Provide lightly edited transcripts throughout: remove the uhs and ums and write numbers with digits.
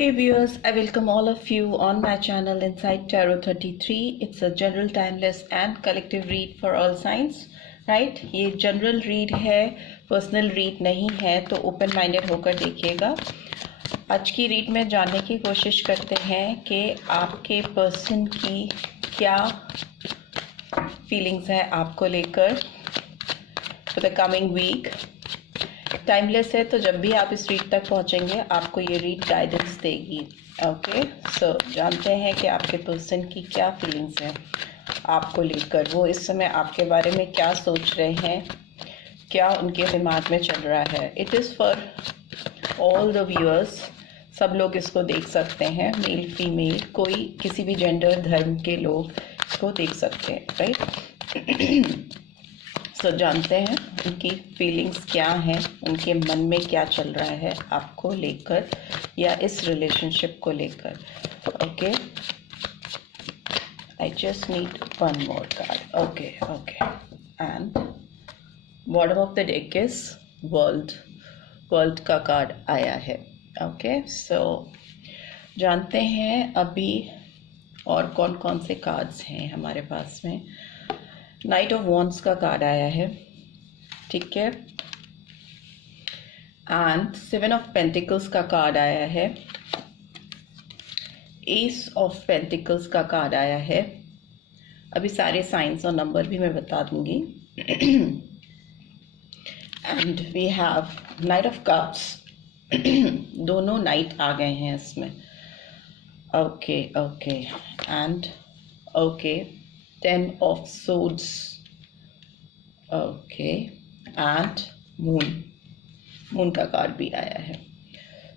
Hey viewers, I welcome all of you on my channel Inside Tarot 33. It's a general, timeless and collective read for all signs. Right? ये general read है, personal read नहीं है, तो open minded होकर देखिएगा। आज की read में जानने की कोशिश करते हैं कि आपके पर्सन की क्या फीलिंग्स है आपको लेकर for the coming week. Timeless है, तो जब भी आप इस रीड तक पहुंचेंगे आपको ये रीड गाइडेंस देगी। ओके, सो जानते हैं कि आपके पर्सन की क्या फीलिंग्स हैं आपको लेकर, वो इस समय आपके बारे में क्या सोच रहे हैं, क्या उनके दिमाग में चल रहा है। It is for all the viewers, सब लोग इसको देख सकते हैं, मेल फीमेल, कोई किसी भी जेंडर धर्म के लोग इसको देख सकते हैं। राइट, सो जानते हैं उनकी फीलिंग्स क्या हैं, उनके मन में क्या चल रहा है आपको लेकर या इस रिलेशनशिप को लेकर। Okay, I just need one more card. Okay okay, and bottom of the deck is world का कार्ड आया है। ओके, सो जानते हैं अभी और कौन कौन से कार्ड्स हैं हमारे पास में। नाइट ऑफ वॉन्ड्स का कार्ड आया है, ठीक है, एंड सेवन ऑफ पेंटिकल्स का कार्ड आया है, एस ऑफ पेंटिकल्स का कार्ड आया है। अभी सारे साइंस और नंबर भी मैं बता दूंगी। And we have knight of cups, दोनों नाइट आ गए हैं इसमें। Okay okay, and okay, 10 of swords, okay, and moon का कार्ड भी आया है।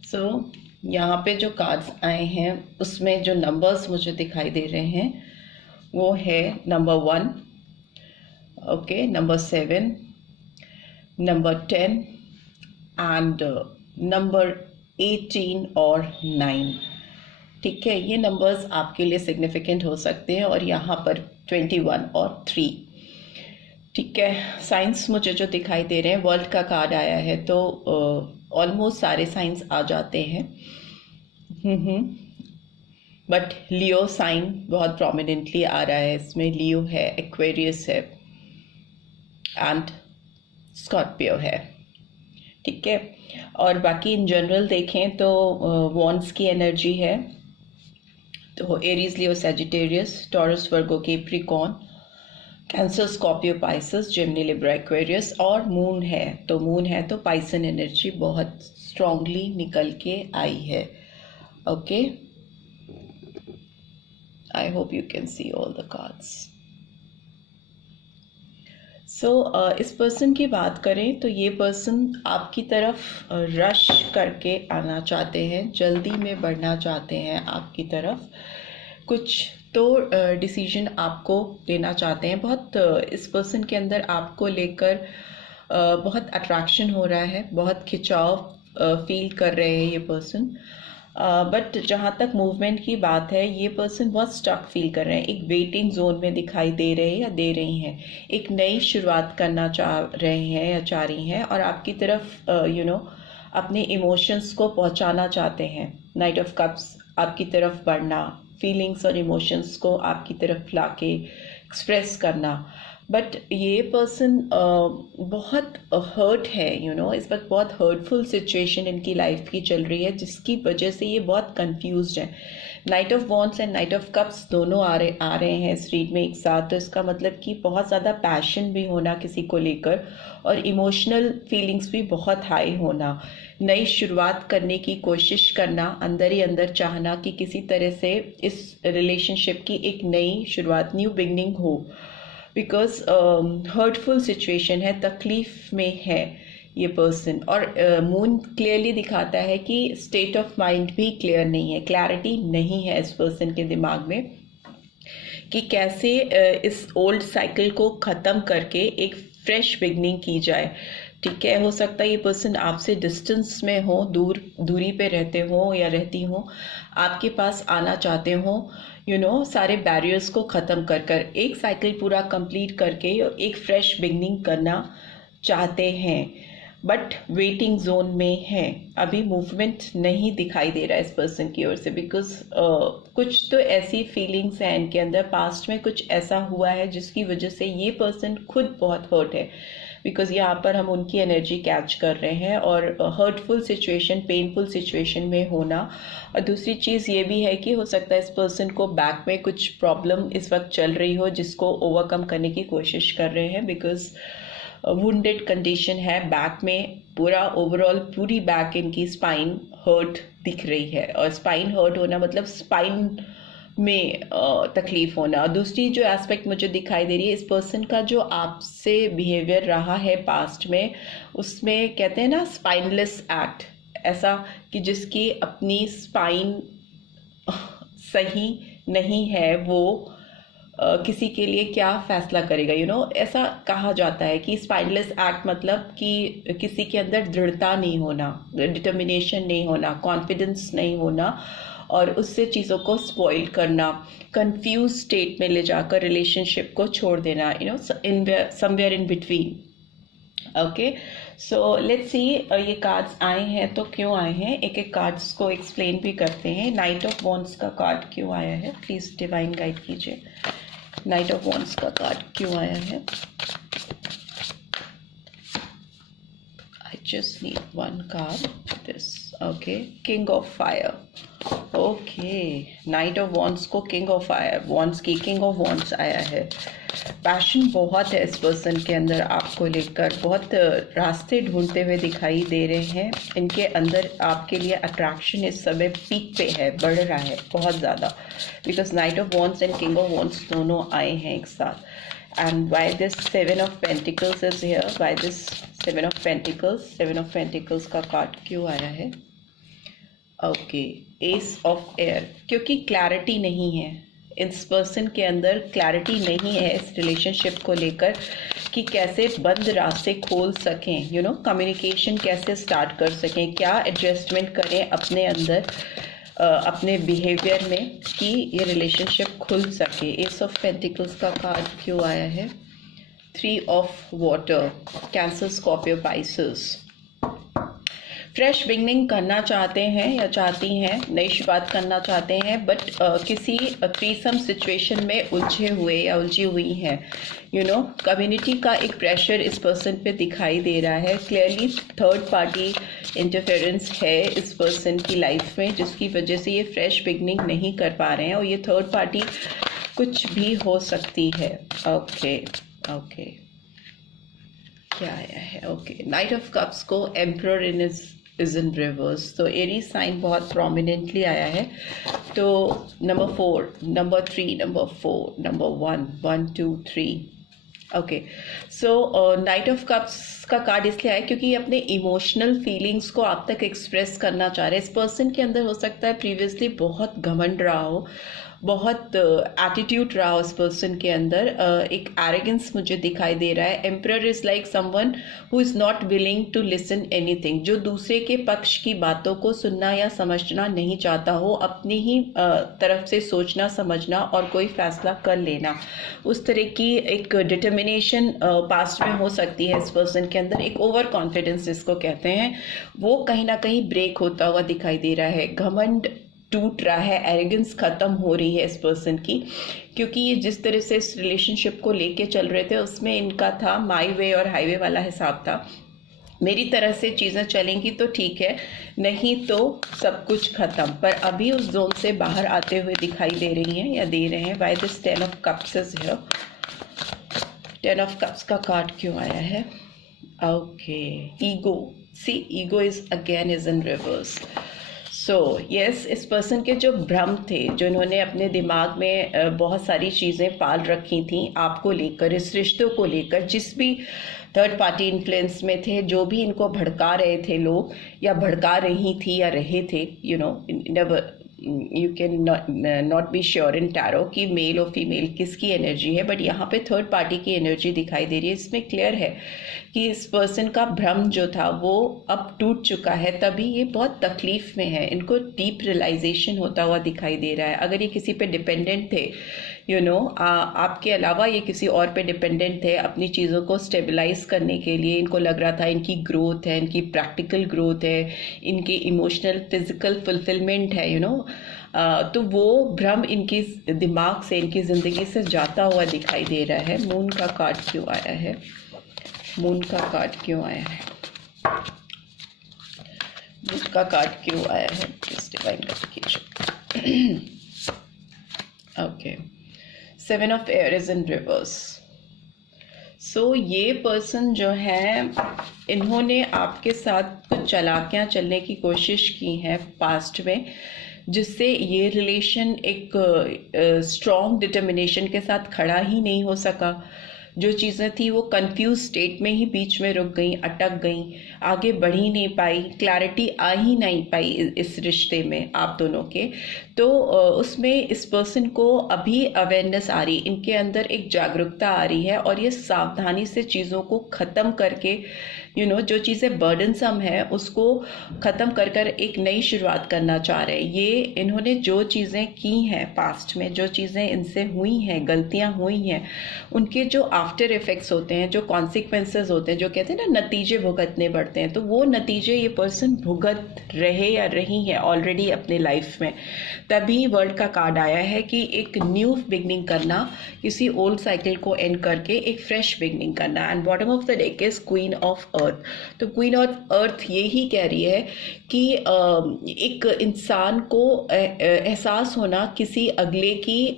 सो यहाँ पे जो कार्ड्स आए हैं उसमें जो नंबर्स मुझे दिखाई दे रहे हैं वो है number 1, okay, number 7, number 10 and number 18 और 9। ठीक है, ये नंबर्स आपके लिए सिग्निफिकेंट हो सकते हैं, और यहाँ पर 21 और 3। ठीक है, साइंस मुझे जो दिखाई दे रहे हैं, वर्ल्ड का कार्ड आया है, तो ऑलमोस्ट सारे साइंस आ जाते हैं। बट लियो साइन बहुत प्रोमिनेंटली आ रहा है इसमें। लियो है, एक्वेरियस है एंड स्कॉर्पियो है। ठीक है, और बाकी इन जनरल देखें तो वॉन्ड्स की एनर्जी है, तो Aries, Leo, Sagittarius, Taurus, Virgo, Capricorn, Cancer, Scorpio, Pisces, Gemini, Libra, Aquarius, और मून है। तो मून है तो पाइसन एनर्जी बहुत स्ट्रांगली निकल के आई है। Okay, I hope you can see all the cards. So इस पर्सन की बात करें तो ये पर्सन आपकी तरफ रश करके आना चाहते हैं, जल्दी में बढ़ना चाहते हैं आपकी तरफ, कुछ तो डिसीजन आपको लेना चाहते हैं। बहुत इस पर्सन के अंदर आपको लेकर बहुत अट्रैक्शन हो रहा है, बहुत खिंचाव फील कर रहे हैं ये पर्सन। बट जहाँ तक मूवमेंट की बात है, ये पर्सन बहुत स्टक फील कर रहे हैं, एक वेटिंग जोन में दिखाई दे रहे हैं या दे रही हैं, एक नई शुरुआत करना चाह रहे हैं या चाह रही हैं, और आपकी तरफ अपने इमोशंस को पहुंचाना चाहते हैं। नाइट ऑफ कप्स, आपकी तरफ बढ़ना, फीलिंग्स और इमोशंस को आपकी तरफ लाके एक्सप्रेस करना। बट ये पर्सन बहुत हर्ट है, इस वक्त बहुत हर्टफुल सिचुएशन इनकी लाइफ की चल रही है, जिसकी वजह से ये बहुत कंफ्यूज्ड है। Night of wands and night of cups दोनों आ रहे हैं इस रीड में एक साथ, तो इसका मतलब कि बहुत ज़्यादा पैशन भी होना किसी को लेकर, और इमोशनल फीलिंग्स भी बहुत हाई होना, नई शुरुआत करने की कोशिश करना, अंदर ही अंदर चाहना कि किसी तरह से इस रिलेशनशिप की एक नई शुरुआत, न्यू बिगनिंग हो, बिकॉज हर्टफुल सिचुएशन है, तकलीफ में है ये पर्सन। और मून क्लियरली दिखाता है कि स्टेट ऑफ माइंड भी क्लियर नहीं है, क्लैरिटी नहीं है इस पर्सन के दिमाग में कि कैसे इस ओल्ड साइकिल को ख़त्म करके एक फ्रेश बिगनिंग की जाए। ठीक है, हो सकता है ये पर्सन आपसे डिस्टेंस में हो, दूरी पे रहते हो या रहती हो, आपके पास आना चाहते हो, सारे बैरियर्स को ख़त्म कर एक साइकिल पूरा कंप्लीट करके एक फ्रेश बिगनिंग करना चाहते हैं। बट वेटिंग जोन में है, अभी मूवमेंट नहीं दिखाई दे रहा है इस पर्सन की ओर से, बिकॉज कुछ तो ऐसी फीलिंग्स हैं इनके अंदर, पास्ट में कुछ ऐसा हुआ है जिसकी वजह से ये पर्सन खुद बहुत हर्ट है, बिकॉज यहाँ पर हम उनकी एनर्जी कैच कर रहे हैं, और हर्टफुल सिचुएशन, पेनफुल सिचुएशन में होना। और दूसरी चीज़ ये भी है कि हो सकता है इस पर्सन को बैक में कुछ प्रॉब्लम इस वक्त चल रही हो जिसको ओवरकम करने की कोशिश कर रहे हैं, बिकॉज वुंडेड कंडीशन है बैक में, पूरा ओवरऑल पूरी बैक इनकी स्पाइन हर्ट दिख रही है, और स्पाइन हर्ट होना मतलब स्पाइन में तकलीफ होना। दूसरी जो एस्पेक्ट मुझे दिखाई दे रही है, इस पर्सन का जो आपसे बिहेवियर रहा है पास्ट में, उसमें कहते हैं ना स्पाइनलेस एक्ट, ऐसा कि जिसकी अपनी स्पाइन सही नहीं है, वो किसी के लिए क्या फैसला करेगा, ऐसा कहा जाता है कि स्पाइनलेस एक्ट मतलब कि किसी के अंदर दृढ़ता नहीं होना, डिटर्मिनेशन नहीं होना, कॉन्फिडेंस नहीं होना, और उससे चीज़ों को स्पॉइल करना, कंफ्यूज स्टेट में ले जाकर रिलेशनशिप को छोड़ देना, somewhere in between. Okay, so let's see ये कार्ड्स आए हैं तो क्यों आए हैं, एक एक कार्ड्स को एक्सप्लेन भी करते हैं। नाइट ऑफ वॉन्ड्स का कार्ड क्यों आया है, प्लीज़ डिवाइन गाइड कीजिए। नाइट ऑफ वॉन्ड्स का कार्ड क्यों आया है? I just need one card. This, okay. King of Fire. Okay. Knight of Wands को King of Fire, Wands की King of Wands आया है। पैशन बहुत है इस पर्सन के अंदर आपको लेकर, बहुत रास्ते ढूंढते हुए दिखाई दे रहे हैं। इनके अंदर आपके लिए अट्रैक्शन इस समय पीक पे है, बढ़ रहा है बहुत ज़्यादा, because night of wands and king of wands दोनों आए हैं एक साथ। And why this Seven of Pentacles is here? Why this Seven of Pentacles? Seven of Pentacles का कार्ड क्यों आया है? ओके, एस ऑफ एयर, क्योंकि क्लैरिटी नहीं है इस पर्सन के अंदर, क्लैरिटी नहीं है इस रिलेशनशिप को लेकर कि कैसे बंद रास्ते खोल सकें, कम्युनिकेशन कैसे स्टार्ट कर सकें, क्या एडजस्टमेंट करें अपने अंदर, अपने बिहेवियर में कि ये रिलेशनशिप खुल सके। एस ऑफ पेंटिकल्स का कार्ड क्यों आया है? Three of water, cancer, Scorpio, Pisces. Fresh beginning करना चाहते हैं या चाहती हैं, नई शुरुआत करना चाहते हैं, बट किसी थ्रीसम सिचुएशन में उलझे हुए या उलझी हुई हैं। कम्युनिटी का एक प्रेशर इस पर्सन पे दिखाई दे रहा है। क्लियरली थर्ड पार्टी इंटरफेरेंस है इस पर्सन की लाइफ में, जिसकी वजह से ये फ्रेश बिगनिंग नहीं कर पा रहे हैं, और ये थर्ड पार्टी कुछ भी हो सकती है। ओके, क्या आया है? ओके, नाइट ऑफ कप्स को एम्परर इज इन रिवर्स, तो एरीज साइन बहुत प्रोमिनेंटली आया है। तो number 4, number 3, number 4, number 1, 1 2 3। Okay, so night of cups का कार्ड इसलिए आया क्योंकि ये अपने इमोशनल फीलिंग्स को आप तक एक्सप्रेस करना चाह रहे हैं। इस पर्सन के अंदर हो सकता है प्रीवियसली बहुत घमंड रहा हो, बहुत एटीट्यूड रहा उस पर्सन के अंदर, एक एरोगेंस मुझे दिखाई दे रहा है। Emperor is like someone who is not willing to listen anything, जो दूसरे के पक्ष की बातों को सुनना या समझना नहीं चाहता हो, अपनी ही तरफ से सोचना समझना और कोई फैसला कर लेना, उस तरह की एक डिटर्मिनेशन पास्ट में हो सकती है इस पर्सन के अंदर। एक ओवर कॉन्फिडेंस जिसको कहते हैं, वो कहीं ना कहीं ब्रेक होता हुआ दिखाई दे रहा है। घमंड टूट रहा है, एरोगेंस खत्म हो रही है इस पर्सन की, क्योंकि ये जिस तरह से इस रिलेशनशिप को लेके चल रहे थे उसमें इनका था माई वे और हाईवे वाला हिसाब था। मेरी तरह से चीज़ें चलेंगी तो ठीक है, नहीं तो सब कुछ खत्म। पर अभी उस जोन से बाहर आते हुए दिखाई दे रही हैं या दे रहे हैं। By this 10 of cups is here. 10 of cups का कार्ड क्यों आया है? Okay, ego, see ego is again is in reverse. So yes, इस पर्सन के जो भ्रम थे, जो इन्होंने अपने दिमाग में बहुत सारी चीज़ें पाल रखी थी आपको लेकर, इस रिश्तों को लेकर, जिस भी थर्ड पार्टी इन्फ्लुएंस में थे, जो भी इनको भड़का रहे थे लोग या भड़का रही थी या रहे थे, you can not be sure in tarot कि मेल और फीमेल किसकी एनर्जी है, बट यहाँ पे थर्ड पार्टी की एनर्जी दिखाई दे रही है। इसमें क्लियर है कि इस पर्सन का भ्रम जो था वो अब टूट चुका है, तभी ये बहुत तकलीफ में है। इनको डीप रियलाइजेशन होता हुआ दिखाई दे रहा है। अगर ये किसी पे डिपेंडेंट थे, आपके अलावा ये किसी और पे डिपेंडेंट थे अपनी चीज़ों को स्टेबलाइज करने के लिए, इनको लग रहा था इनकी ग्रोथ है, इनकी प्रैक्टिकल ग्रोथ है, इनकी इमोशनल फिजिकल फुलफिलमेंट है, तो वो भ्रम इनकी दिमाग से, इनकी ज़िंदगी से जाता हुआ दिखाई दे रहा है। मून का कार्ड क्यों आया है? मून का कार्ड क्यों आया है? मून का कार्ड क्यों आया है? Please divine interpretation. Okay, 7 of air is in reverse. So ये पर्सन जो है, इन्होंने आपके साथ कुछ चालाकियाँ चलने की कोशिश की हैं पास्ट में, जिससे ये रिलेशन एक स्ट्रॉन्ग डिटर्मिनेशन के साथ खड़ा ही नहीं हो सका। जो चीज़ें थी वो कंफ्यूज स्टेट में ही बीच में रुक गई, अटक गई, आगे बढ़ ही नहीं पाई, क्लैरिटी आ ही नहीं पाई इस रिश्ते में आप दोनों के। तो उसमें इस पर्सन को अभी अवेयरनेस आ रही, इनके अंदर एक जागरूकता आ रही है, और ये सावधानी से चीज़ों को ख़त्म करके जो चीज़ें बर्डनसम है उसको ख़त्म कर कर एक नई शुरुआत करना चाह रहे हैं। ये इन्होंने जो चीज़ें की हैं पास्ट में, जो चीज़ें इनसे हुई हैं, गलतियां हुई हैं, उनके जो आफ्टर इफ़ेक्ट्स होते हैं, जो कॉन्सिक्वेंसेस होते हैं, जो कहते हैं ना नतीजे भुगतने पड़ते हैं, तो वो नतीजे ये पर्सन भुगत रहे या रही हैं ऑलरेडी अपने लाइफ में। तभी वर्ल्ड का कार्ड आया है कि एक न्यू बिगनिंग करना, किसी ओल्ड साइकिल को एंड करके एक फ्रेश बिगनिंग करना। And bottom of the deck is queen of earth. तो क्वीन ऑफ अर्थ ये ही कह रही है कि एक इंसान को एहसास होना किसी अगले की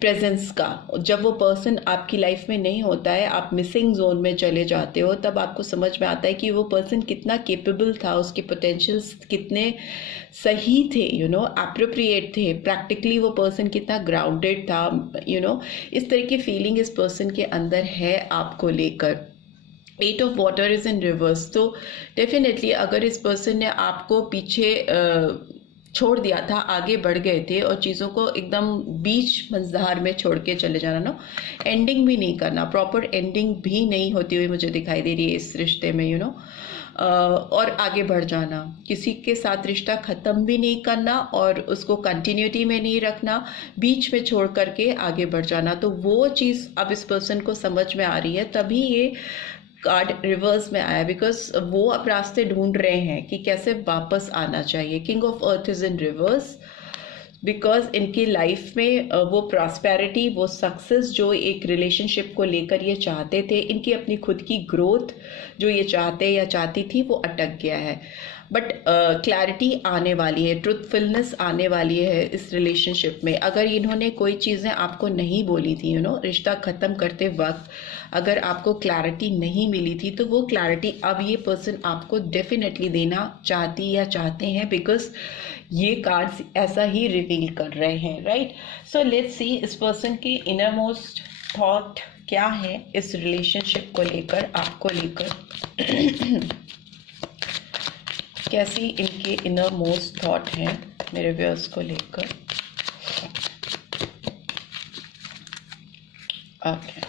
प्रेजेंस का। जब वो पर्सन आपकी लाइफ में नहीं होता है, आप मिसिंग जोन में चले जाते हो, तब आपको समझ में आता है कि वो पर्सन कितना केपेबल था, उसके पोटेंशियल्स कितने सही थे, एप्रोप्रिएट थे, प्रैक्टिकली वो पर्सन कितना ग्राउंडेड था, इस तरह की फीलिंग इस पर्सन के अंदर है आपको लेकर। 8 of water is in reverse. तो डेफिनेटली अगर इस पर्सन ने आपको पीछे छोड़ दिया था, आगे बढ़ गए थे और चीज़ों को एकदम बीच मंजर में छोड़ के चले जाना ना, एंडिंग भी नहीं करना, प्रॉपर एंडिंग भी नहीं होती हुई मुझे दिखाई दे रही है इस रिश्ते में, और आगे बढ़ जाना, किसी के साथ रिश्ता ख़त्म भी नहीं करना और उसको कंटिन्यूटी में नहीं रखना, बीच में छोड़ करके आगे बढ़ जाना। तो वो चीज़ अब इस पर्सन को समझ में आ रही है, तभी ये कार्ड रिवर्स में आया, बिकॉज वो अब रास्ते ढूंढ रहे हैं कि कैसे वापस आना चाहिए। King of earth is in reverse, because इनकी लाइफ में वो प्रॉस्पेरिटी, वो सक्सेस जो एक रिलेशनशिप को लेकर ये चाहते थे, इनकी अपनी खुद की ग्रोथ जो ये चाहते या चाहती थी, वो अटक गया है। बट क्लैरिटी आने वाली है, ट्रुथफुलनेस आने वाली है इस रिलेशनशिप में। अगर इन्होंने कोई चीज़ें आपको नहीं बोली थी, रिश्ता ख़त्म करते वक्त अगर आपको क्लैरिटी नहीं मिली थी, तो वो क्लैरिटी अब ये पर्सन आपको डेफिनेटली देना चाहती या चाहते हैं, बिकॉज ये कार्ड्स ऐसा ही रिवील कर रहे हैं, राइट। सो लेट्स सी इस पर्सन की इनर मोस्ट थॉट क्या है इस रिलेशनशिप को लेकर, आपको लेकर। कैसी इनकी इनर मोस्ट थॉट है मेरे व्यूअर्स को लेकर। Okay,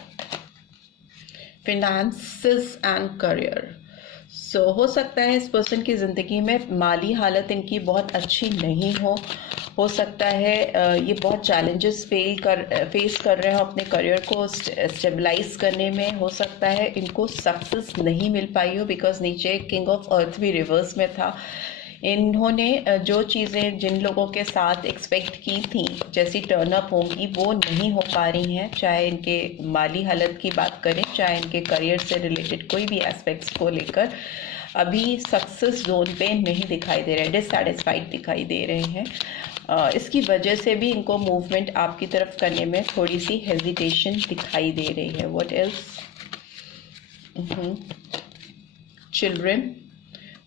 finances and career. So हो सकता है इस पर्सन की ज़िंदगी में माली हालत इनकी बहुत अच्छी नहीं हो सकता है ये बहुत चैलेंजेस फेस कर रहे हो अपने करियर को स्टेबलाइज करने में। हो सकता है इनको सक्सेस नहीं मिल पाई हो, बिकॉज नीचे किंग ऑफ अर्थ भी रिवर्स में था। इन्होंने जो चीज़ें जिन लोगों के साथ एक्सपेक्ट की थी जैसी टर्न अप होंगी, वो नहीं हो पा रही हैं, चाहे इनके माली हालत की बात करें, चाहे इनके करियर से रिलेटेड कोई भी एस्पेक्ट्स को लेकर अभी सक्सेस जोन पे नहीं दिखाई दे रहे हैं, डिससैटिस्फाइड दिखाई दे रहे हैं। इसकी वजह से भी इनको मूवमेंट आपकी तरफ करने में थोड़ी सी हेजिटेशन दिखाई दे रही है। What else? चिल्ड्रन,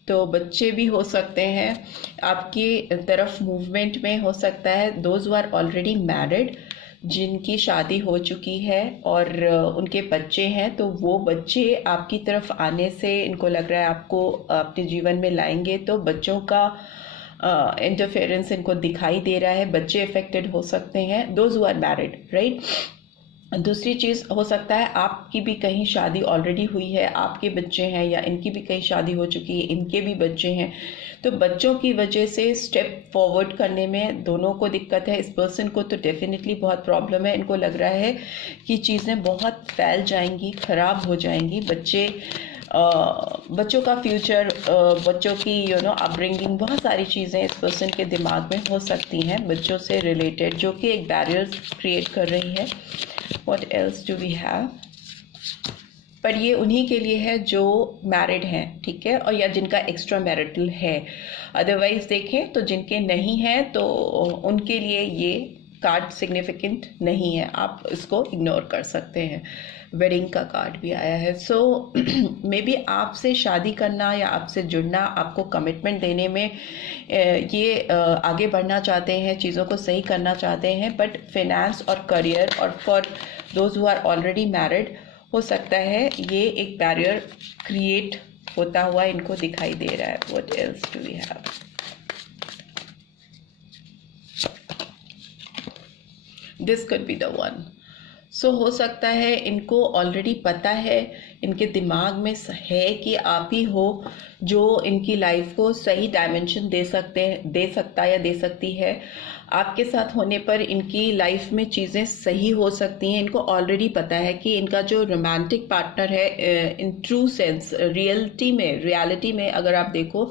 तो बच्चे भी हो सकते हैं आपकी तरफ मूवमेंट में। हो सकता है those who are already married, जिनकी शादी हो चुकी है और उनके बच्चे हैं, तो वो बच्चे आपकी तरफ आने से इनको लग रहा है आपको अपने जीवन में लाएंगे। तो बच्चों का इंटरफेरेंस इनको दिखाई दे रहा है, बच्चे अफेक्टेड हो सकते हैं, those who are married, right. दूसरी चीज़ हो सकता है आपकी भी कहीं शादी ऑलरेडी हुई है, आपके बच्चे हैं, या इनकी भी कहीं शादी हो चुकी है, इनके भी बच्चे हैं, तो बच्चों की वजह से स्टेप फॉरवर्ड करने में दोनों को दिक्कत है। इस पर्सन को तो डेफिनेटली बहुत प्रॉब्लम है, इनको लग रहा है कि चीज़ें बहुत फैल जाएंगी, ख़राब हो जाएंगी, बच्चों का फ्यूचर, बच्चों की अपब्रिंगिंग, बहुत सारी चीज़ें इस पर्सन के दिमाग में हो सकती हैं बच्चों से रिलेटेड, जो कि एक बैरियर क्रिएट कर रही है। What else do we have? पर ये उन्हीं के लिए है जो मैरिड हैं, ठीक है, और या जिनका एक्स्ट्रा मैरिटल है। अदरवाइज देखें तो जिनके नहीं है तो उनके लिए ये कार्ड सिग्निफिकेंट नहीं है, आप इसको इग्नोर कर सकते हैं। वेडिंग का कार्ड भी आया है। सो मे बी आपसे शादी करना या आपसे जुड़ना, आपको कमिटमेंट देने में ये आगे बढ़ना चाहते हैं, चीज़ों को सही करना चाहते हैं, बट फिनेंस और करियर और for those who are already married हो सकता है ये एक बैरियर क्रिएट होता हुआ इनको दिखाई दे रहा है। What else do we have? This could be the one. So हो सकता है इनको ऑलरेडी पता है, इनके दिमाग में है कि आप ही हो जो इनकी लाइफ को सही डायमेंशन दे सकता या दे सकती है। आपके साथ होने पर इनकी लाइफ में चीज़ें सही हो सकती हैं। इनको ऑलरेडी पता है कि इनका जो रोमांटिक पार्टनर है, इन ट्रू सेंस रियलिटी में अगर आप देखो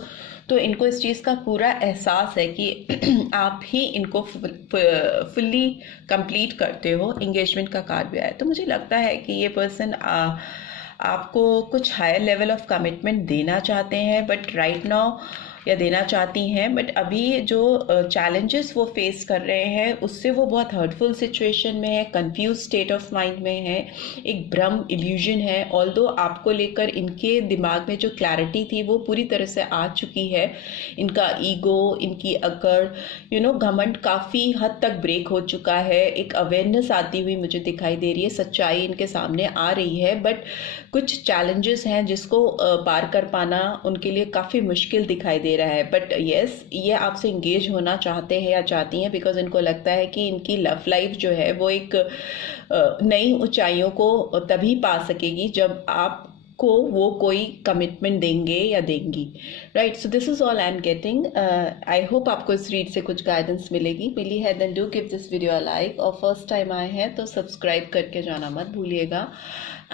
तो इनको इस चीज़ का पूरा एहसास है कि आप ही इनको फुल्ली कंप्लीट करते हो। एंगेजमेंट का कार्ड भी आया, तो मुझे लगता है कि ये पर्सन आपको कुछ हायर लेवल ऑफ कमिटमेंट देना चाहते हैं, बट राइट नाउ या देना चाहती हैं, बट अभी जो चैलेंजेस वो फेस कर रहे हैं उससे वो बहुत हर्टफुल सिचुएशन में है, कंफ्यूज स्टेट ऑफ माइंड में है, एक भ्रम इल्यूजन है। ऑल्दो आपको लेकर इनके दिमाग में जो क्लैरिटी थी वो पूरी तरह से आ चुकी है। इनका ईगो, इनकी अकड़, घमंड काफ़ी हद तक ब्रेक हो चुका है। एक अवेयरनेस आती हुई मुझे दिखाई दे रही है, सच्चाई इनके सामने आ रही है, बट कुछ चैलेंजेस हैं जिसको पार कर पाना उनके लिए काफ़ी मुश्किल दिखाई दे रहा है। बट यस, ये आपसे इंगेज होना चाहते हैं या चाहती हैं, बिकॉज इनको लगता है कि इनकी लव लाइफ जो है वो एक नई ऊंचाइयों को तभी पा सकेगी जब आपको वो कोई कमिटमेंट देंगे या देंगी, right. So this is all I am getting. I hope आपको इस रीड से कुछ गाइडेंस मिली है, then do give this video a like, और फर्स्ट टाइम आए हैं तो सब्सक्राइब करके जाना मत भूलिएगा।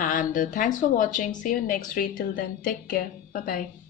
And thanks for watching. See you next read. Till then, take care. Bye bye.